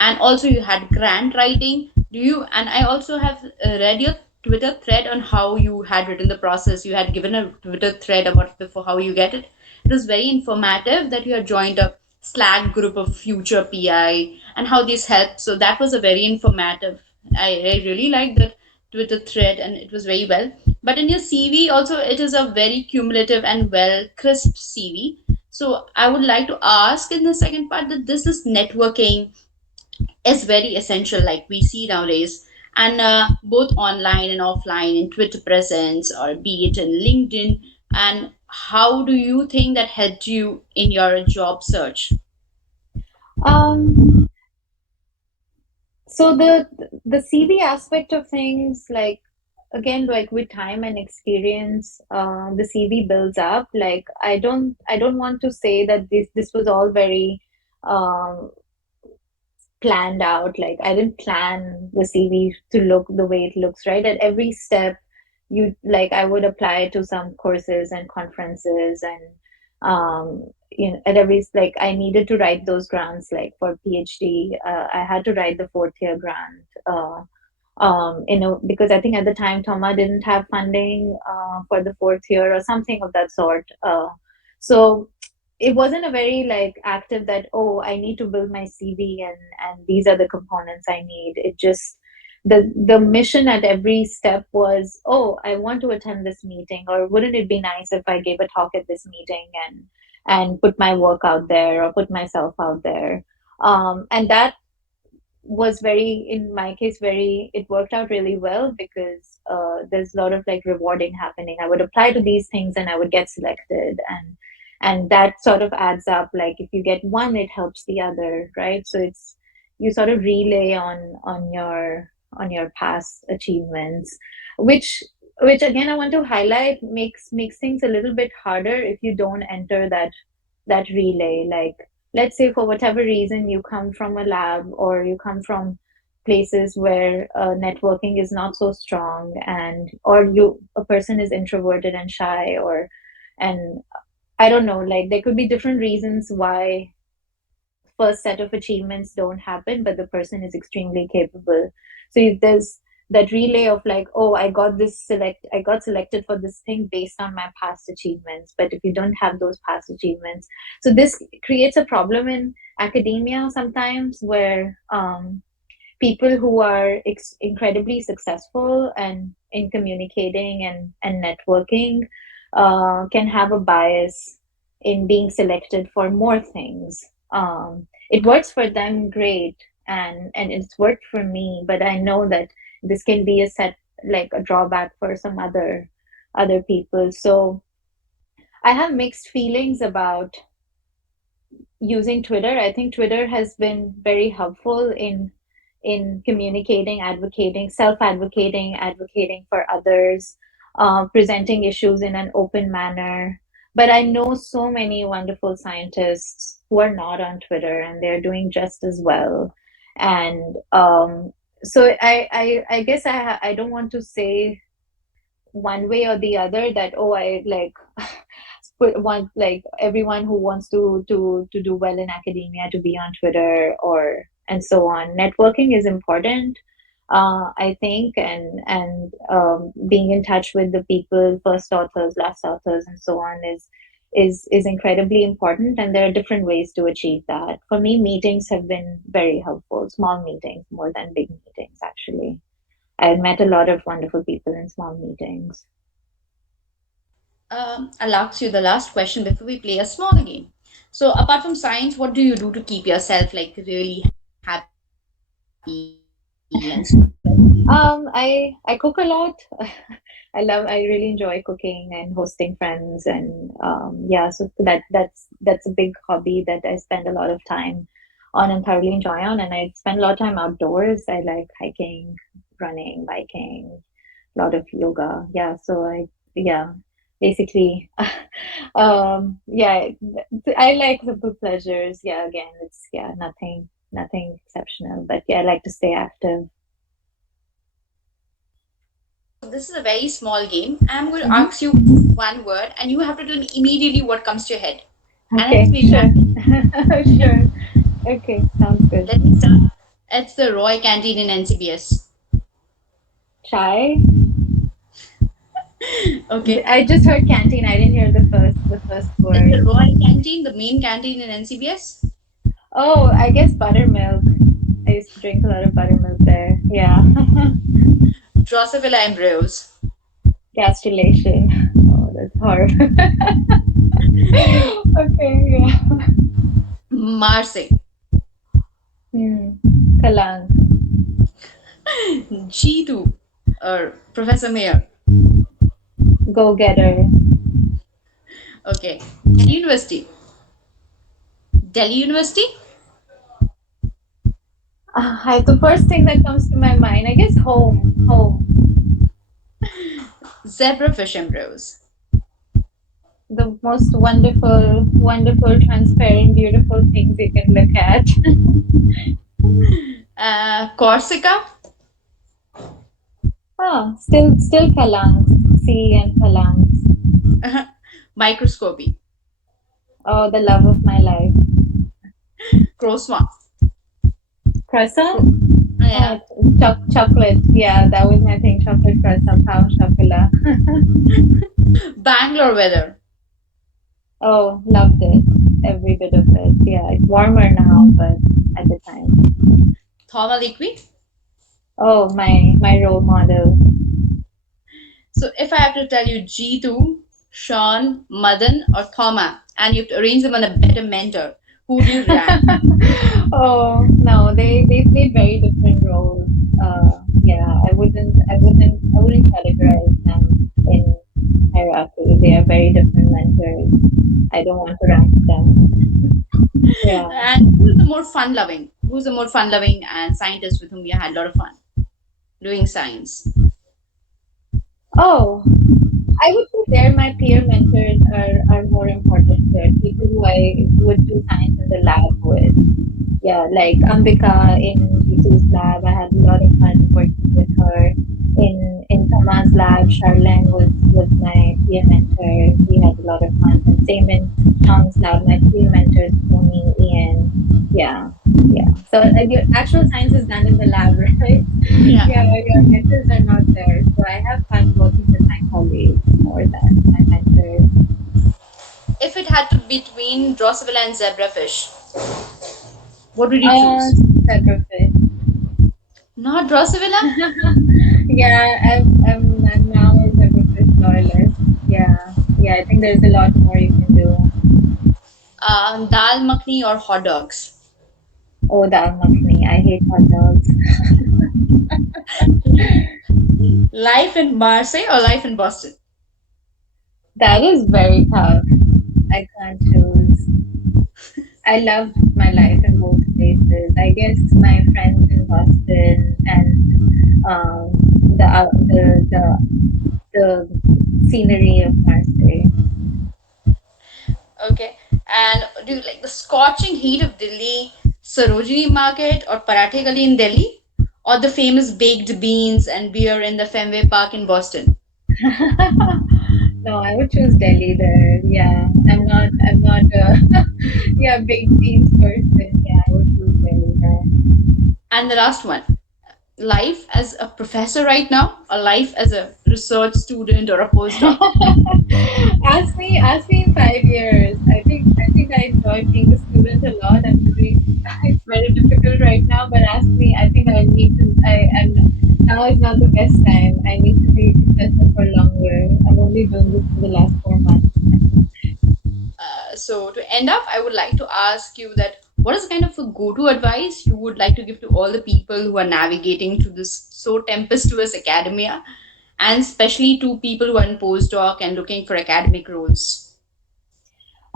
and also you had grant writing. Do you? And I also have read your Twitter thread on how you had written the process. You had given a Twitter thread about before how you get it. It was very informative that you had joined a Slack group of future PI and how this helped. So that was a very informative. I really liked that Twitter thread and it was very well. But in your CV also, it is a very cumulative and well crisp CV. So I would like to ask in the second part that this is networking is very essential, like we see nowadays, and both online and offline in Twitter presence or be it in LinkedIn. And how do you think that helped you in your job search? um So the CV aspect of things, like again, like with time and experience, the CV builds up. Like I don't want to say that this was all very um, planned out. Like I didn't plan the CV to look the way it looks, right? At every step, I would apply to some courses and conferences, and at every, like, I needed to write those grants, like for PhD. I had to write the fourth year grant. Because I think at the time Toma didn't have funding for the fourth year or something of that sort. So it wasn't a very like active that, oh, I need to build my CV, and these are the components I need. It just, the mission at every step was, oh, I want to attend this meeting, or wouldn't it be nice if I gave a talk at this meeting, and put my work out there, or put myself out there. And that was very, in my case, very, it worked out really well, because there's a lot of like rewarding happening. I would apply to these things and I would get selected, and that sort of adds up. Like if you get one, it helps the other, right? So it's, you sort of relay on your past achievements, which which again I want to highlight, makes things a little bit harder if you don't enter that relay. Like, let's say for whatever reason you come from a lab, or you come from places where networking is not so strong, and or you a person is introverted and shy, or, and I don't know, like there could be different reasons why first set of achievements don't happen, but the person is extremely capable. So if there's that relay of like, oh, I got selected for this thing based on my past achievements. But if you don't have those past achievements, so this creates a problem in academia sometimes, where people who are incredibly successful and in communicating and networking can have a bias in being selected for more things. It works for them great, and it's worked for me, but I know that this can be like a drawback for some other people. So I have mixed feelings about using Twitter. I think Twitter has been very helpful in communicating, advocating, self-advocating, advocating for others, presenting issues in an open manner. But I know so many wonderful scientists who are not on Twitter and they're doing just as well. And so I guess I don't want to say one way or the other that, oh, I like put one, like everyone who wants to do well in academia to be on Twitter or and so on. Networking is important, I think, and being in touch with the people, first authors, last authors, and so on is incredibly important. And there are different ways to achieve that. For me, meetings have been very helpful. Small meetings more than big meetings, actually. I met a lot of wonderful people in small meetings. I'll ask you the last question before we play a small game. So, apart from science, what do you do to keep yourself like really happy and stress-free? I cook a lot. I really enjoy cooking and hosting friends, and yeah, so that's a big hobby that I spend a lot of time on and thoroughly enjoy on. And I spend a lot of time outdoors. I like hiking, running, biking, a lot of yoga. Yeah, so yeah, basically, yeah, I like simple pleasures. Yeah, again, it's yeah, nothing exceptional, but yeah, I like to stay active. So, this is a very small game. I'm going to Hmm. ask you one word, and you have to tell me immediately what comes to your head. And it's Okay, very sure. rapid. Sure. Okay, sounds good. Let me start. It's the Roy Canteen in NCBS. Chai. Okay. I just heard canteen. I didn't hear the first It's the word. Roy Canteen, the main canteen in NCBS. Oh, I guess buttermilk. I used to drink a lot of buttermilk there. Yeah. Drosophila embryos. Gastrulation. Oh, that's horrible. Okay, yeah. Marseille. Hmm. Kalang. G2. Or Professor Mayor. Go getter. Okay. Delhi University. Delhi University. The first thing that comes to my mind, I guess home. Home. Zebrafish embryos. The most wonderful, transparent, beautiful things you can look at. Corsica. Ah, still phalanx, sea and phalanx. Microscopy. Oh, the love of my life. Croissant. Croissant? Cro- Oh, yeah. chocolate. Yeah, that was my thing. Chocolate croissant, pound chocolate. Bangalore weather. Oh, loved it. Every bit of it. Yeah, it's warmer now, but at the time. Thoma liqui. Oh, my role model. So if I have to tell you G2, Sean, Madan, or Thoma, and you have to arrange them on a better mentor, who do you rank? Oh no, they played very different roles. Yeah, I wouldn't categorize them in hierarchy. They are very different mentors. I don't want to rank them. Yeah. And who's the more fun loving? Who's the more fun loving and scientist with whom you had a lot of fun doing science? Oh, I would say there my peer mentors are more important. They're people who I would do science in the lab with. Yeah, like Ambika in Jitu's lab, I had a lot of fun working with her. In Thomas' lab, Charlene was my peer mentor. We had a lot of fun. And same in Sean's lab, my peer mentors, Tony, Ian. Yeah, yeah. So your actual science is done in the lab, right? Yeah. Yeah, your mentors are not there. So I have fun working with my colleagues more than my mentors. If it had to be between Drosophila and zebrafish, what would you Uh, choose? Zebrafish. Not Drosophila? Yeah, I'm now a zebrafish loyalist. Yeah, yeah, I think there's a lot more you can do. Dal makhni or hot dogs? Oh, dal makhni. I hate hot dogs. Life in Marseille or life in Boston? That is very tough. I can't choose. I loved my life in both places. I guess my friends in Boston and the scenery of Marseille. Okay. And do you like the scorching heat of Delhi, Sarojini Market, or Parathe Gali in Delhi? Or the famous baked beans and beer in the Fenway Park in Boston? No, I would choose Delhi there. Yeah, I'm not yeah, baked beans person. Yeah, I would choose Delhi there. And the last one, life as a professor right now, or life as a research student or a postdoc? Ask me in 5 years. I think I enjoy being a student a lot. It's very difficult right now, but ask me, I think I need to, I'm, now is not the best time. I need to be a professor for longer. I'm only doing this for the last 4 months. So to end up, I would like to ask you that what is kind of a go-to advice you would like to give to all the people who are navigating through this so tempestuous academia, and especially to people who are in postdoc and looking for academic roles?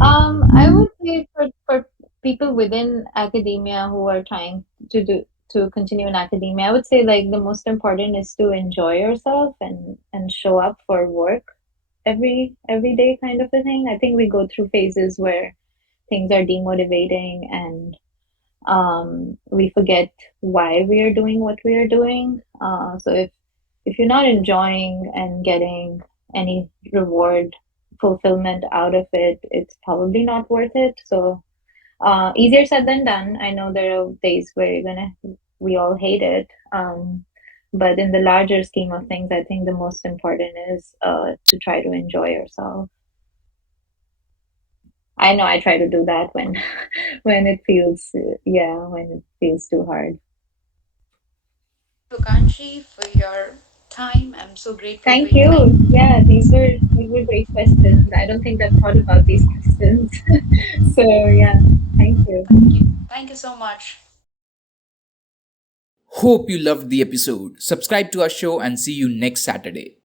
I would say for people within academia who are trying to continue in academia, I would say like the most important is to enjoy yourself and show up for work every day kind of a thing. I think we go through phases where things are demotivating and we forget why we are doing what we are doing. So if you're not enjoying and getting any reward fulfillment out of it, it's probably not worth it. So easier said than done. I know there are days where we all hate it. But in the larger scheme of things, I think the most important is to try to enjoy yourself. I know I try to do that when when it feels yeah, when it feels too hard. Tukanshi, for your time. I'm so grateful for Thank your you. time. Yeah, these were great questions. I don't think I've thought about these questions. So yeah, thank you. Thank you. Thank you so much. Hope you loved the episode. Subscribe to our show and see you next Saturday.